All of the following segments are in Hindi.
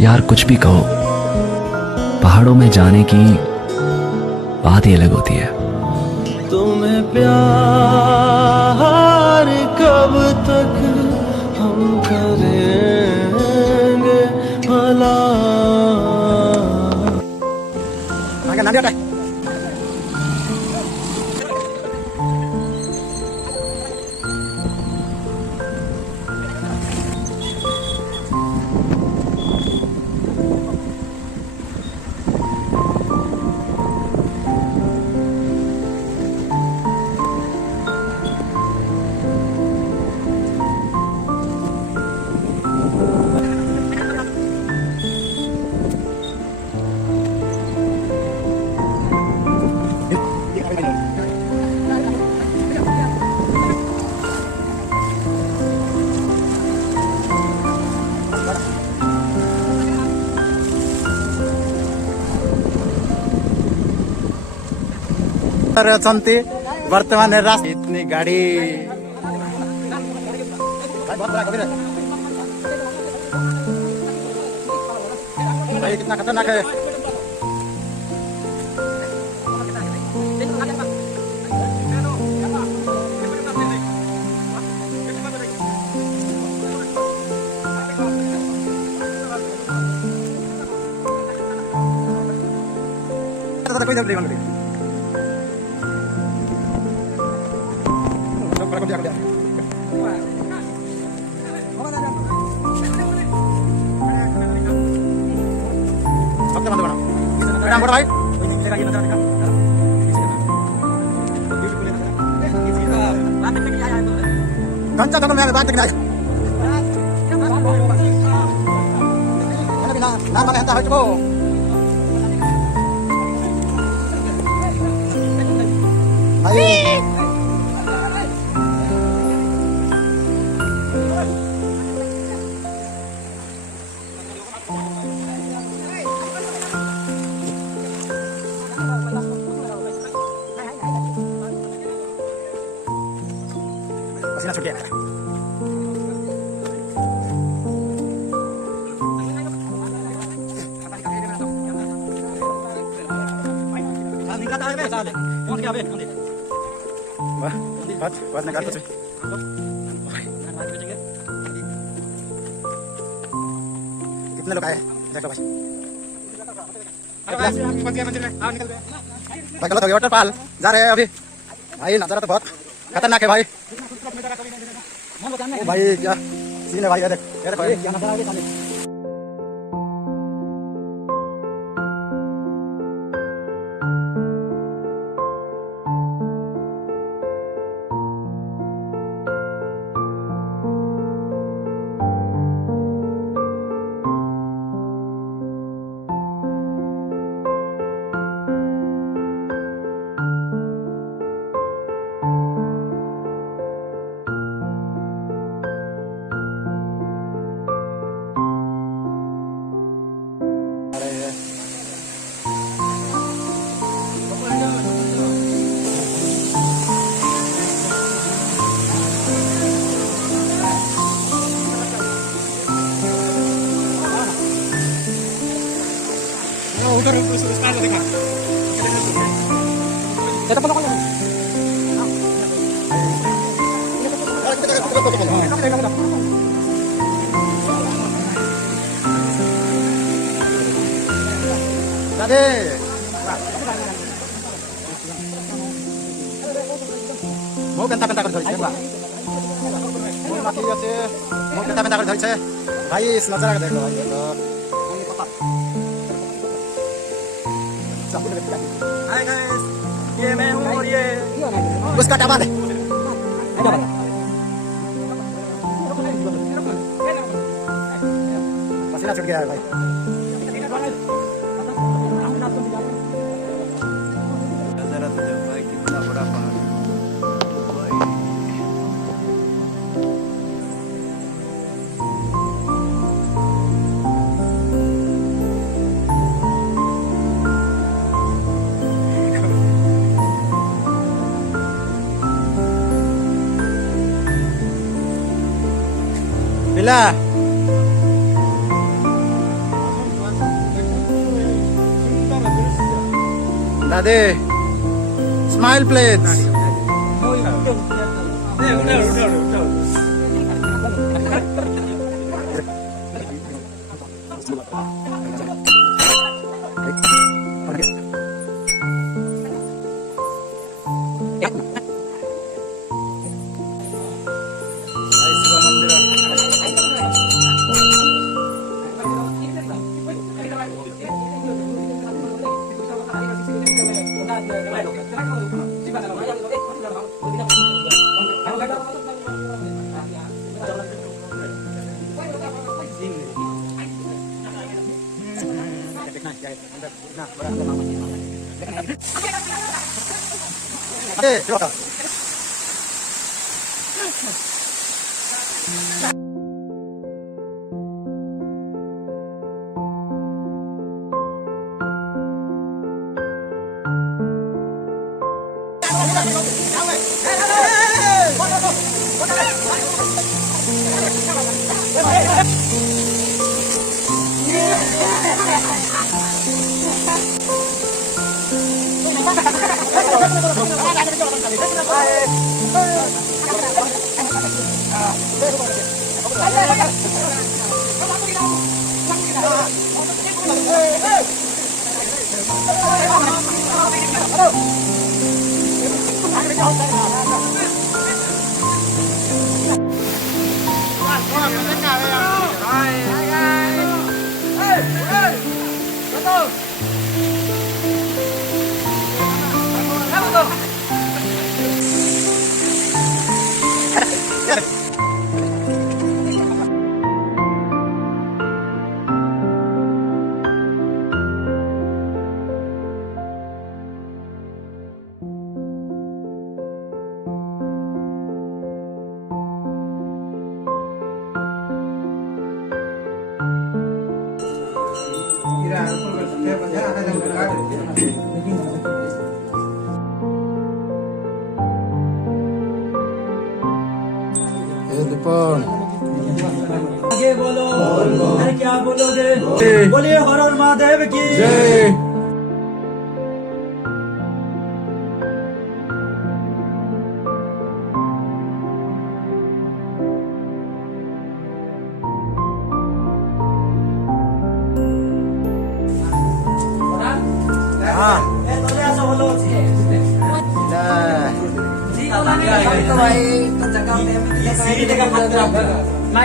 यार कुछ भी कहो, पहाड़ों में जाने की बात ही अलग होती है। तुम्हें प्यार कब तक हम करेंगे भला। वर्तमान रास्ते इतनी गाड़ी भाई कितना खतरनाक है। कोई जब लेवन भाई घंटा तक मैं बात करना ना मांगे हता हो भाई पसीना छूट गया। बात निकाल तो कितने लोग आए देखो भाई गलत हो गया वाटरफॉल जा रहे हैं अभी भाई। नजारा तो बहुत खतरनाक है भाई। ओ भाई क्या सीन है भाई, ये देख भाई क्या नजारा है सामने। उधर स्टार को देखा mau penta-penta कर धरि बा मोर बाकी আছে मोर penta-penta कर धरि भाई इस नजारा को देखो भाई। हाय गाइस ये मैं हूं और ये उसका टाबा है। पसीना छूट गया है भाई। नजारा तो देखो भाई कितना बड़ा पहाड़ है। बिला দাদে স্মাইল প্লিজ दीपन आगे बोलो अरे क्या बोलोगे बोलिए हर हर महादेव की जय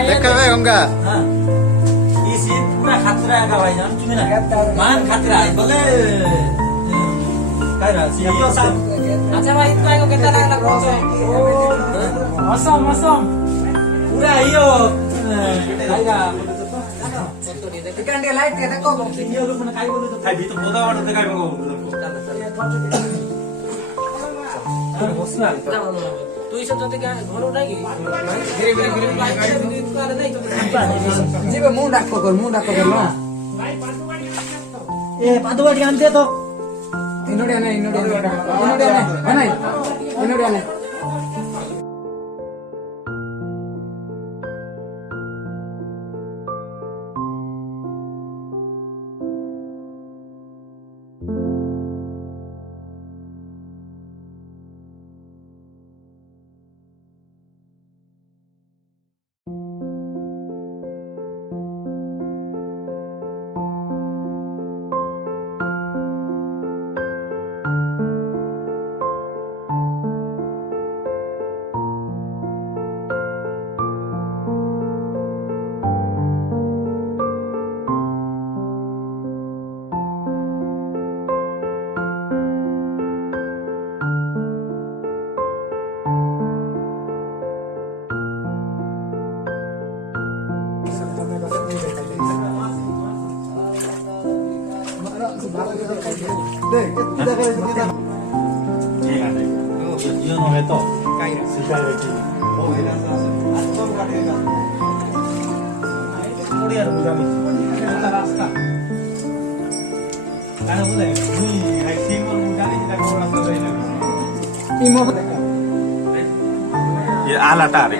देखा भाई होगा पूरा खतरा का भाई जान तुम्हें ना मान खतरा है बोले काय रहा सीईओ साहब अच्छा भाई इतना को कितना लागला खर्च असम असम पूरा हियो आएगा इकडे लाईट ते नको सीईओ लोग पण काय बोलतो काय भी तो बोदा वाटत काय बघू तू इसे तो क्या घर उठाएगी धीरे धीरे नहीं तो जीव मुंह डाको कर नो ए पादुवाडी आणते तो इनोडिया नहीं Io non le tocco. Si fa le tiri. কোরিয়ার বুঝামি এটা রাস্তা তারা বলে তুই এই সিম্বল বুঝালি যেটা কোন রাস্তা যাই না इमो ये आला टारे